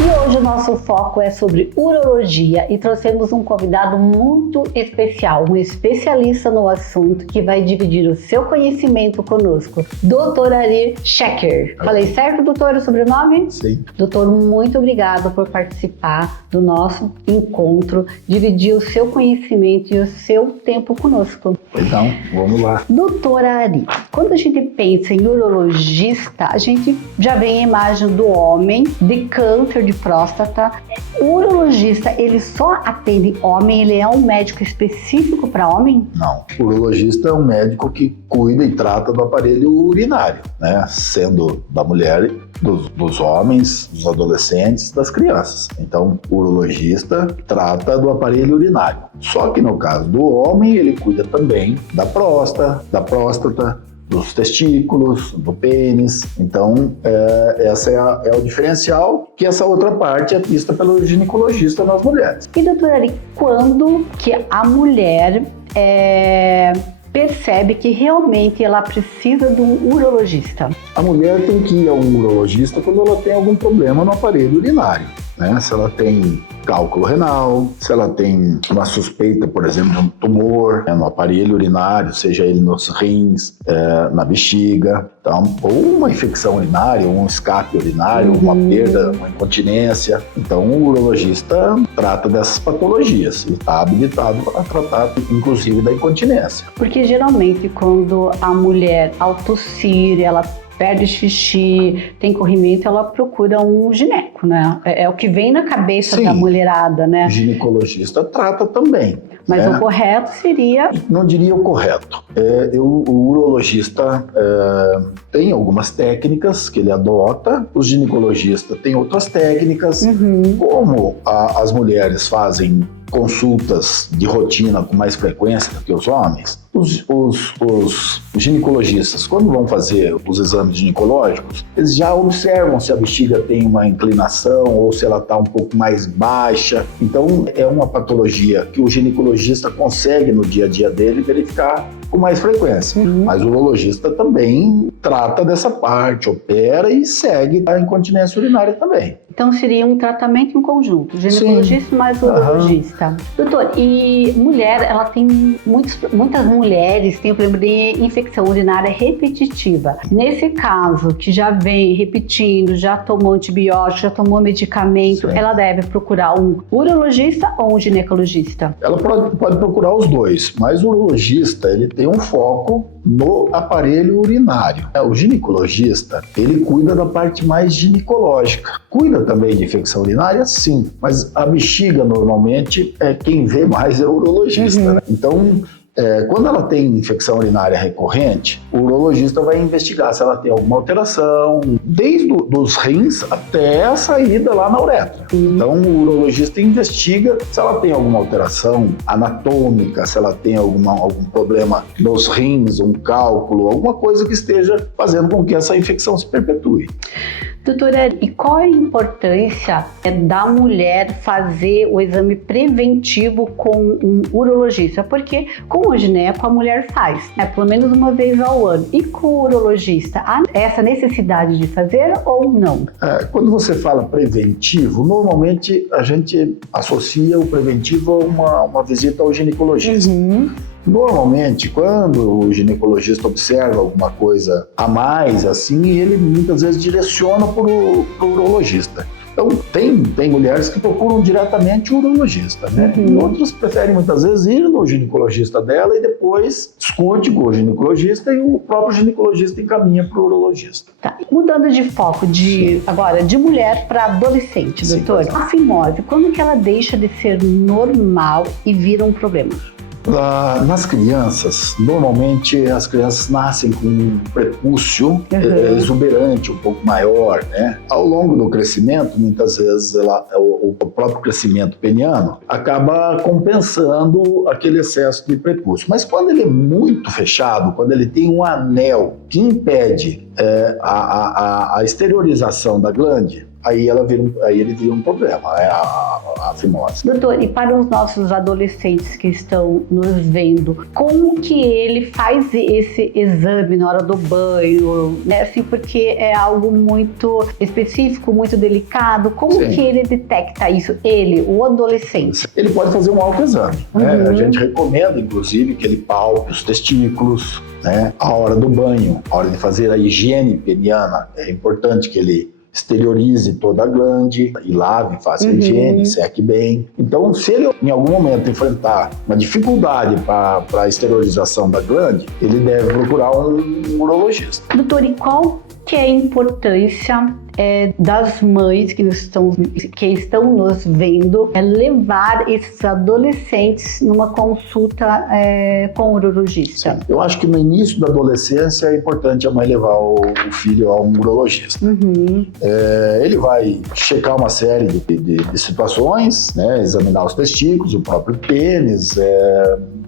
E hoje o nosso foco é sobre urologia e trouxemos um convidado muito especial, um especialista no assunto que vai dividir o seu conhecimento conosco, Dr. Ari Schecker. Falei certo, doutor, o sobrenome? Sim. Doutor, muito obrigado por participar do nosso encontro, dividir o seu conhecimento e o seu tempo conosco. Então, vamos lá. Doutora Ari, quando a gente pensa em urologista, a gente já vê a imagem do homem de câncer de próstata. O urologista, ele só atende homem? Ele é um médico específico para homem? Não. O urologista é um médico que cuida e trata do aparelho urinário, né? Sendo da mulher, dos homens, dos adolescentes, das crianças. Então, o urologista trata do aparelho urinário. Só que no caso do homem, ele cuida também da próstata, dos testículos, do pênis. Então, essa é o diferencial, que essa outra parte é vista pelo ginecologista nas mulheres. E, doutora Ari, quando que a mulher percebe que realmente ela precisa de um urologista? A mulher tem que ir ao urologista quando ela tem algum problema no aparelho urinário, né? Se ela tem cálculo renal, se ela tem uma suspeita, por exemplo, de um tumor no aparelho urinário, seja ele nos rins, na bexiga, então, ou uma infecção urinária, um escape urinário, uma perda, uma incontinência. Então, o urologista trata dessas patologias e está habilitado a tratar, inclusive, da incontinência. Porque geralmente quando a mulher, ao tossir, ela perde xixi, tem corrimento, ela procura um gineco, né? É o que vem na cabeça da mulherada, né? O ginecologista trata também. Mas o correto seria... Não diria o correto. O urologista tem algumas técnicas que ele adota, o ginecologista tem outras técnicas. Como as mulheres fazem consultas de rotina com mais frequência do que os homens, os ginecologistas, quando vão fazer os exames ginecológicos, eles já observam se a bexiga tem uma inclinação ou se ela está um pouco mais baixa. Então, é uma patologia que o ginecologista consegue no dia a dia dele verificar com mais frequência. Mas o urologista também trata dessa parte, opera e segue a incontinência urinária também. Então seria um tratamento em conjunto, ginecologista mais urologista. Doutor, e mulher, ela tem muitas mulheres têm o problema de infecção urinária repetitiva. Nesse caso, que já vem repetindo, já tomou antibiótico, já tomou medicamento, ela deve procurar um urologista ou um ginecologista? Ela pode procurar os dois, mas o urologista, ele tem um foco no aparelho urinário. O ginecologista, ele cuida da parte mais ginecológica. Cuida também de infecção urinária, sim, mas a bexiga, normalmente, quem vê mais é o urologista, né? Então, quando ela tem infecção urinária recorrente, o urologista vai investigar se ela tem alguma alteração, desde os rins até a saída lá na uretra. Então, o urologista investiga se ela tem alguma alteração anatômica, se ela tem algum problema nos rins, um cálculo, alguma coisa que esteja fazendo com que essa infecção se perpetue. Doutora, e qual a importância da mulher fazer o exame preventivo com um urologista? Porque com o gineco a mulher faz, pelo menos uma vez ao ano. E com o urologista, há essa necessidade de fazer ou não? Quando você fala preventivo, normalmente a gente associa o preventivo a uma visita ao ginecologista. Normalmente, quando o ginecologista observa alguma coisa a mais, assim, ele muitas vezes direciona para o urologista. Então, tem mulheres que procuram diretamente o urologista, né? E outros preferem muitas vezes ir no ginecologista dela e depois discute com o ginecologista e o próprio ginecologista encaminha para o urologista. Tá. Mudando de foco, agora, de mulher para adolescente, doutor. A fimose, quando que ela deixa de ser normal e vira um problema? Nas crianças, normalmente as crianças nascem com um prepúcio exuberante, um pouco maior, né? Ao longo do crescimento, muitas vezes o próprio crescimento peniano acaba compensando aquele excesso de prepúcio. Mas quando ele é muito fechado, quando ele tem um anel que impede a exteriorização da glande, aí ele vira um problema, a fimose. Doutor, e para os nossos adolescentes que estão nos vendo, como que ele faz esse exame na hora do banho, né? Assim, porque é algo muito específico, muito delicado. Como Sim. que ele detecta isso? Ele, o adolescente. Ele pode fazer um autoexame, né? A gente recomenda, inclusive, que ele palpe os testículos, né? A hora do banho, a hora de fazer a higiene peniana, é importante que ele exteriorize toda a glande e lave, faça a higiene, seque bem. Então, se ele em algum momento enfrentar uma dificuldade para a exteriorização da glande, ele deve procurar um urologista. Doutor, e qual que é a importância das mães que estão nos vendo levar esses adolescentes numa consulta com o urologista? Sim. Eu acho que no início da adolescência é importante a mãe levar o filho a um urologista. Ele vai checar uma série de situações, né? Examinar os testículos, o próprio pênis,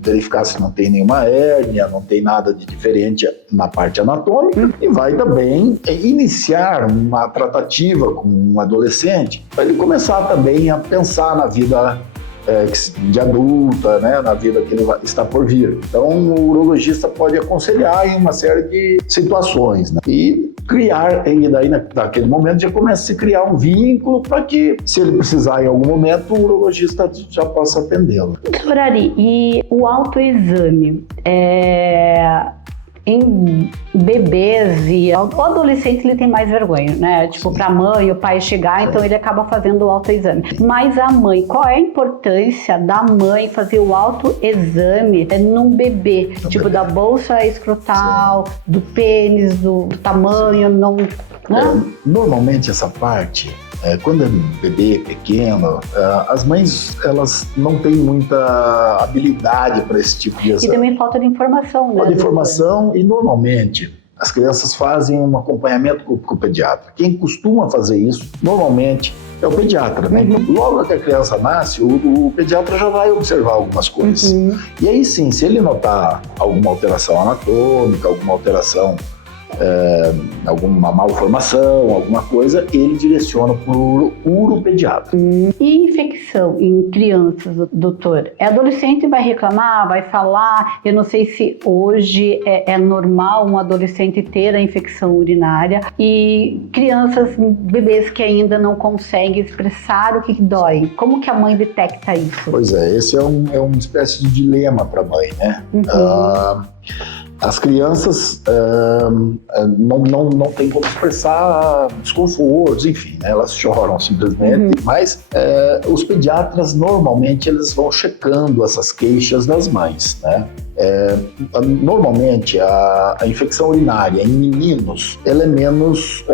verificar se não tem nenhuma hérnia, não tem nada de diferente na parte anatômica, e vai também iniciar uma tratativa com um adolescente para ele começar também a pensar na vida de adulta, né, na vida que ele está por vir. Então, o urologista pode aconselhar em uma série de situações, né, e criar, e daí naquele momento já começa a se criar um vínculo para que, se ele precisar em algum momento, o urologista já possa atendê-lo. Doutor Ari, e o autoexame em bebês e o adolescente, ele tem mais vergonha, né? Tipo, para a mãe, o pai chegar, então ele acaba fazendo o autoexame. Mas a mãe, qual é a importância da mãe fazer o autoexame num bebê? Tipo, da bolsa escrotal, do pênis, do tamanho, não... Né? Normalmente essa parte, quando é bebê pequeno, as mães, elas não têm muita habilidade para esse tipo de exame. E também falta de informação, né? Falta de informação, e normalmente as crianças fazem um acompanhamento com o pediatra. Quem costuma fazer isso, normalmente, é o pediatra, né? Então, logo que a criança nasce, o pediatra já vai observar algumas coisas. E aí sim, se ele notar alguma alteração anatômica, alguma alteração, alguma malformação, alguma coisa, ele direciona para o uropediatra. E infecção em crianças, doutor? Adolescente vai reclamar, vai falar. Eu não sei se hoje é normal um adolescente ter a infecção urinária, e crianças, bebês que ainda não conseguem expressar o que dói. Como que a mãe detecta isso? Pois é, esse é uma espécie de dilema para a mãe, né? As crianças não têm como expressar desconfortos, enfim, né? Elas choram simplesmente, mas os pediatras normalmente eles vão checando essas queixas das mães, né? Normalmente a infecção urinária em meninos ela é menos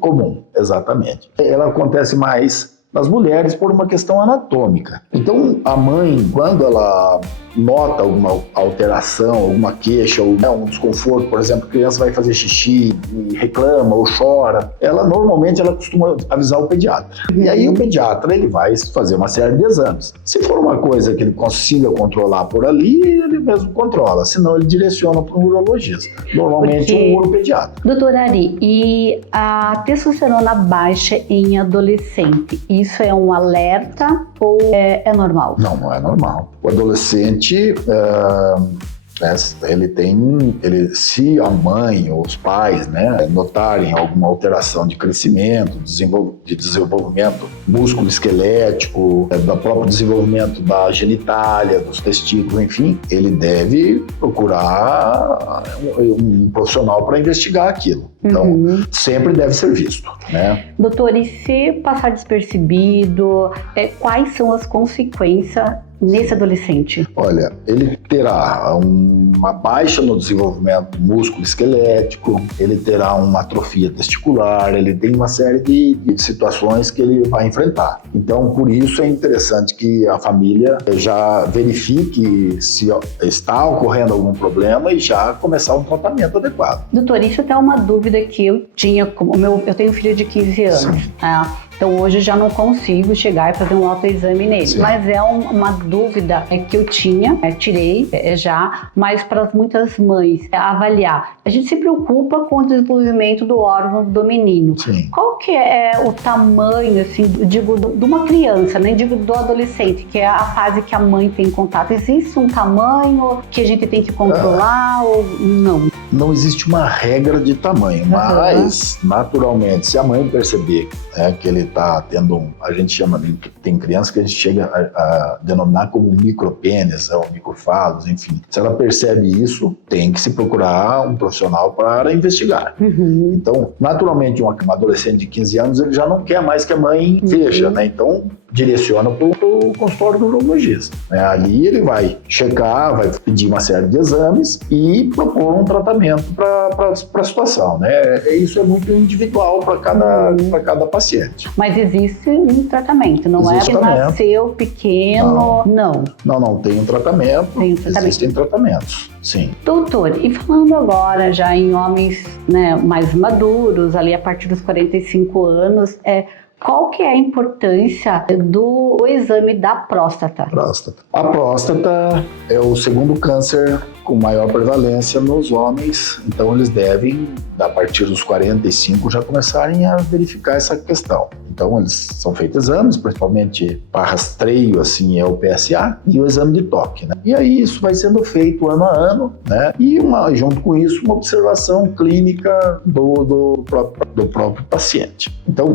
comum, exatamente. Ela acontece mais nas mulheres por uma questão anatômica. Então, a mãe, quando ela nota alguma alteração, alguma queixa, ou um desconforto, por exemplo, a criança vai fazer xixi e reclama ou chora, normalmente ela costuma avisar o pediatra. E aí o pediatra ele vai fazer uma série de exames. Se for uma coisa que ele consiga controlar por ali, ele mesmo controla, senão ele direciona para um urologista, normalmente um uropediatra. Doutor Ari, e a testosterona baixa em adolescente, isso é um alerta ou é normal? Não, não é normal. O adolescente, se a mãe ou os pais, né, notarem alguma alteração de crescimento, de desenvolvimento músculo-esquelético, do próprio desenvolvimento da genitália, dos testículos, enfim, ele deve procurar um profissional para investigar aquilo. Então, sempre deve ser visto, né? Doutor, e se passar despercebido, quais são as consequências nesse adolescente? Olha, ele terá uma baixa no desenvolvimento músculo-esquelético, ele terá uma atrofia testicular, ele tem uma série de situações que ele vai enfrentar. Então, por isso é interessante que a família já verifique se está ocorrendo algum problema e já começar um tratamento adequado. Doutor, isso é uma dúvida que eu tinha, eu tenho um filho de 15 anos. Então hoje já não consigo chegar e fazer um autoexame nele. Sim. Mas é uma dúvida que eu tinha, tirei já, mas para muitas mães avaliar. A gente se preocupa com o desenvolvimento do órgão do menino. Sim. Qual que é o tamanho, assim, digo, de uma criança, nem digo do adolescente, que é a fase que a mãe tem contato? Existe um tamanho que a gente tem que controlar ou não? Não existe uma regra de tamanho, mas naturalmente, se a mãe perceber que ele está tendo, a gente chama, tem crianças que a gente chega a denominar como micropênis, ou microfalos, enfim. Se ela percebe isso, tem que se procurar um profissional para investigar. Uhum. Então, naturalmente, um adolescente de 15 anos, ele já não quer mais que a mãe veja, né? Então, direciona para o consultório do urologista. Ali ele vai checar, vai pedir uma série de exames e propor um tratamento para a situação, né? Isso é muito individual para cada paciente. Mas existe um tratamento, não é que nasceu pequeno, não. Não, tem um tratamento. Existem tratamentos, sim. Doutor, e falando agora já em homens, né, mais maduros, ali a partir dos 45 anos, qual que é a importância do exame da próstata? A próstata é o segundo câncer com maior prevalência nos homens, então eles devem, a partir dos 45, já começarem a verificar essa questão. Então eles são feitos exames, principalmente para rastreio, assim, é o PSA e o exame de toque, né? E aí isso vai sendo feito ano a ano, né? E junto com isso, uma observação clínica do próprio paciente. Então,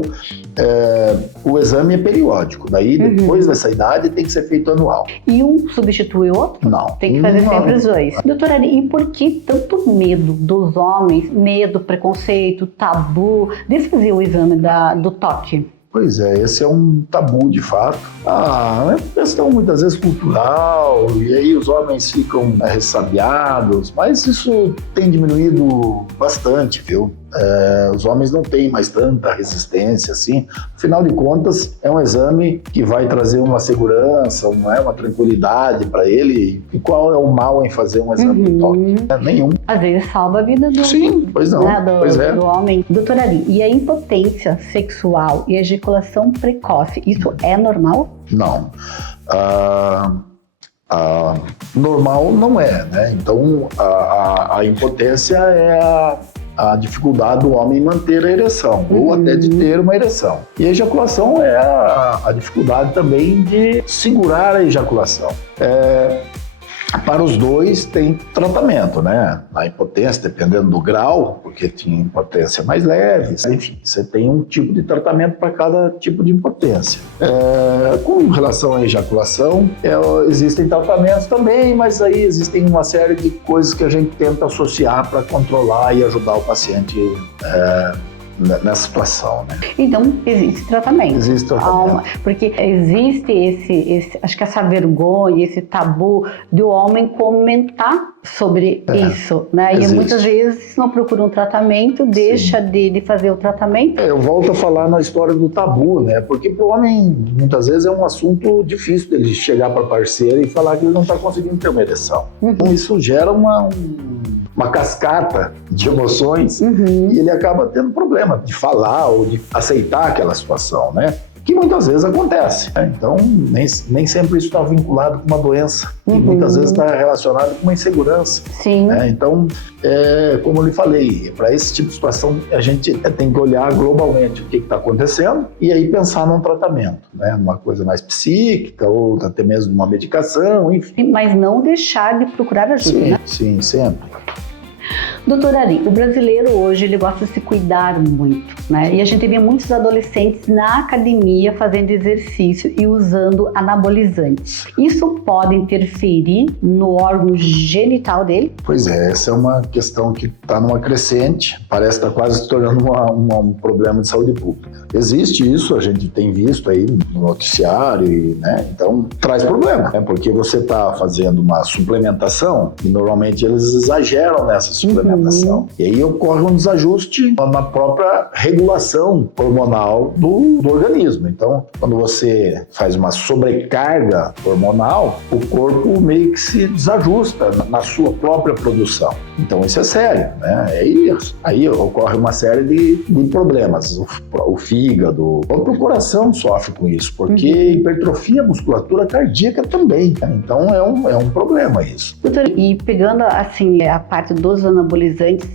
o exame é periódico, daí depois dessa idade tem que ser feito anual. E um substitui o outro? Não. Tem que fazer sempre os dois. Doutora, e por que tanto medo dos homens, medo, preconceito, tabu, de fazer o exame do toque? Pois é, esse é um tabu de fato. É uma questão muitas vezes cultural, e aí os homens ficam ressabiados, mas isso tem diminuído bastante, viu? Os homens não têm mais tanta resistência assim. Afinal de contas, é um exame que vai trazer uma segurança, uma tranquilidade para ele. E qual é o mal em fazer um exame de toque? Nenhum. Às vezes salva a vida do, Sim, pois não. Né, do homem. Doutora Ari, e a impotência sexual e a ejaculação precoce, isso é normal? Não. Normal não é, né? Então, a impotência é a dificuldade do homem manter a ereção, ou até de ter uma ereção. E a ejaculação é a dificuldade também de segurar a ejaculação. Para os dois tem tratamento, né? A impotência, dependendo do grau, porque tem impotência mais leve, enfim, você tem um tipo de tratamento para cada tipo de impotência. Com relação à ejaculação, existem tratamentos também, mas aí existem uma série de coisas que a gente tenta associar para controlar e ajudar o paciente nessa situação, né? Então, existe tratamento. Existe tratamento. Porque existe acho que essa vergonha, esse tabu de o homem comentar sobre isso, né? Existe. E muitas vezes não procura um tratamento, deixa de fazer o tratamento. Eu volto a falar na história do tabu, né? Porque para o homem, muitas vezes, é um assunto difícil dele chegar para a parceira e falar que ele não está conseguindo ter uma ereção. Então, isso gera uma cascata de emoções e ele acaba tendo problema de falar ou de aceitar aquela situação, né? Que muitas vezes acontece, né? Então, nem sempre isso está vinculado com uma doença, e muitas vezes está relacionado com uma insegurança. Sim. Né? Então, como eu lhe falei, para esse tipo de situação, a gente tem que olhar globalmente o que está acontecendo e aí pensar num tratamento, né? Uma coisa mais psíquica ou até mesmo uma medicação, enfim. Mas não deixar de procurar ajuda, né? Sim, sempre. Doutora Ari, o brasileiro hoje ele gosta de se cuidar muito, né? E a gente vê muitos adolescentes na academia fazendo exercício e usando anabolizantes. Isso pode interferir no órgão genital dele? Pois é, essa é uma questão que está numa crescente, parece estar quase se tornando um problema de saúde pública. Existe isso, a gente tem visto aí no noticiário, né? Então traz problema, né? Porque você está fazendo uma suplementação e normalmente eles exageram nessa suplementação. E aí ocorre um desajuste na própria regulação hormonal do organismo. Então, quando você faz uma sobrecarga hormonal, o corpo meio que se desajusta na sua própria produção. Então isso é sério, né? Aí ocorre uma série de problemas. O fígado, o próprio coração sofre com isso, porque hipertrofia a musculatura cardíaca também, né? Então é um problema isso. Doutor, e pegando assim a parte dos anabolizantes,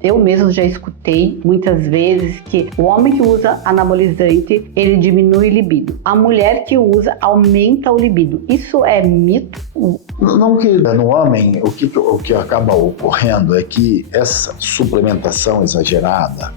eu mesmo já escutei muitas vezes que o homem que usa anabolizante, ele diminui o libido. A mulher que usa aumenta o libido. Isso é mito? Não que no homem, o que acaba ocorrendo é que essa suplementação exagerada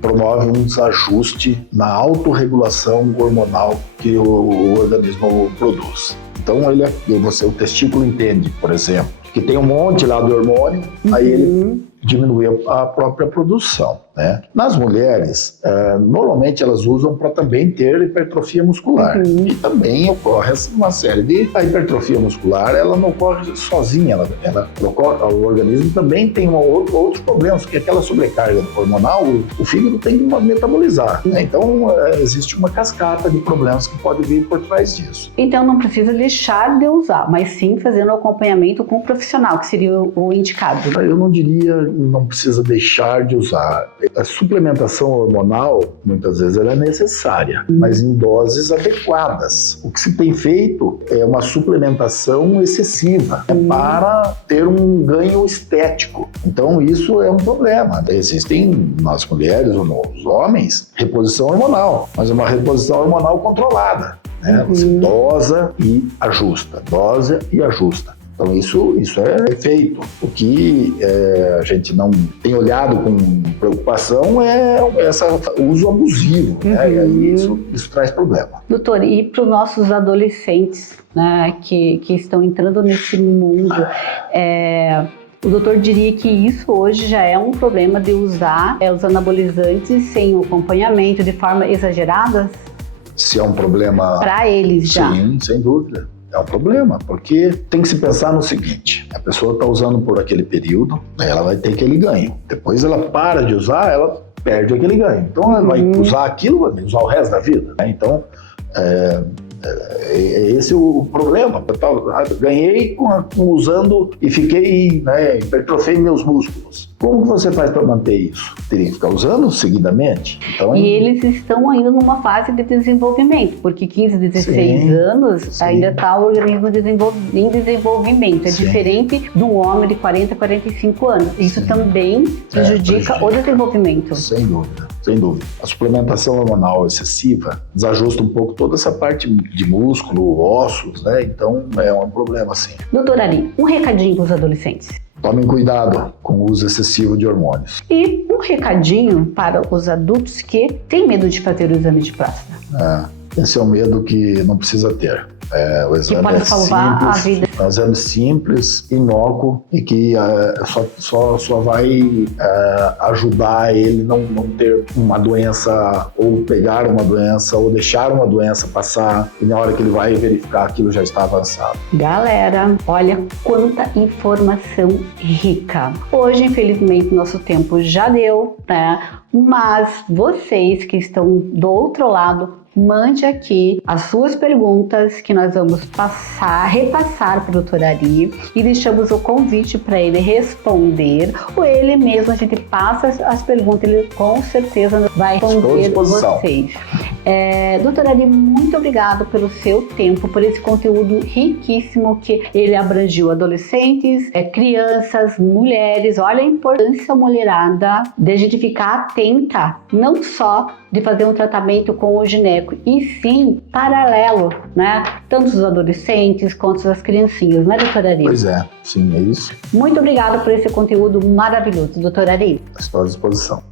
promove um desajuste na autorregulação hormonal que o organismo produz. Então o testículo entende, por exemplo, que tem um monte lá do hormônio, aí ele diminui a própria produção, né? Nas mulheres, normalmente elas usam para também ter hipertrofia muscular. E também ocorre uma série de... A hipertrofia muscular, ela não ocorre sozinha, o organismo também tem outros problemas, porque aquela sobrecarga hormonal, o fígado tem que metabolizar, né? Então, existe uma cascata de problemas que pode vir por trás disso. Então, não precisa deixar de usar, mas sim fazendo o acompanhamento com o profissional, que seria o indicado. Eu não diria não precisa deixar de usar. A suplementação hormonal, muitas vezes, ela é necessária, mas em doses adequadas. O que se tem feito é uma suplementação excessiva para ter um ganho estético. Então, isso é um problema. Existem nas mulheres ou nos homens reposição hormonal, mas é uma reposição hormonal controlada, né? Você dosa e ajusta, dosa e ajusta. Então isso é feito. O que a gente não tem olhado com preocupação é esse uso abusivo, né? E aí isso traz problema. Doutor, e para os nossos adolescentes, né, que estão entrando nesse mundo, o doutor diria que isso hoje já é um problema de usar os anabolizantes sem o acompanhamento, de forma exagerada? Se é um problema... Para eles já. Sim, sem dúvida. É um problema, porque tem que se pensar no seguinte: a pessoa está usando por aquele período, ela vai ter aquele ganho. Depois ela para de usar, ela perde aquele ganho. Então ela vai usar aquilo, vai usar o resto da vida, né? Então, esse é o problema. Ganhei usando e fiquei, né, hipertrofei meus músculos. Como que você faz para manter isso? Teria que ficar usando seguidamente? Então, e eles estão ainda numa fase de desenvolvimento, porque 15, 16 anos ainda está o organismo em desenvolvimento. É diferente de um homem de 40, 45 anos. Isso também prejudica o desenvolvimento. Sem dúvida, sem dúvida. A suplementação hormonal excessiva desajusta um pouco toda essa parte de músculo, ossos, né? Então é um problema, sim. Doutor Ari, um recadinho para os adolescentes. Tomem cuidado com o uso excessivo de hormônios. E um recadinho para os adultos que têm medo de fazer o exame de próstata. Esse é um medo que não precisa ter. O exame que pode salvar a vida. É um exame simples, inócuo e que só vai ajudar ele não ter uma doença, ou pegar uma doença, ou deixar uma doença passar, e na hora que ele vai verificar aquilo já está avançado. Galera, olha quanta informação rica. Hoje, infelizmente, nosso tempo já deu, né? Mas vocês que estão do outro lado, mande aqui as suas perguntas que nós vamos repassar para o Dr. Ari, e deixamos o convite para ele responder, ou ele mesmo, a gente passa as perguntas, ele com certeza vai responder vocês. Dr. Ari, muito obrigado pelo seu tempo, por esse conteúdo riquíssimo que ele abrangiu adolescentes, crianças, mulheres. Olha a importância, mulherada, de a gente ficar atenta, não só de fazer um tratamento com o gineco, e sim paralelo, né? Tanto os adolescentes quanto as criancinhas, né, Dr. Ari? Pois é, sim, é isso. Muito obrigada por esse conteúdo maravilhoso, Dr. Ari. Estou à disposição.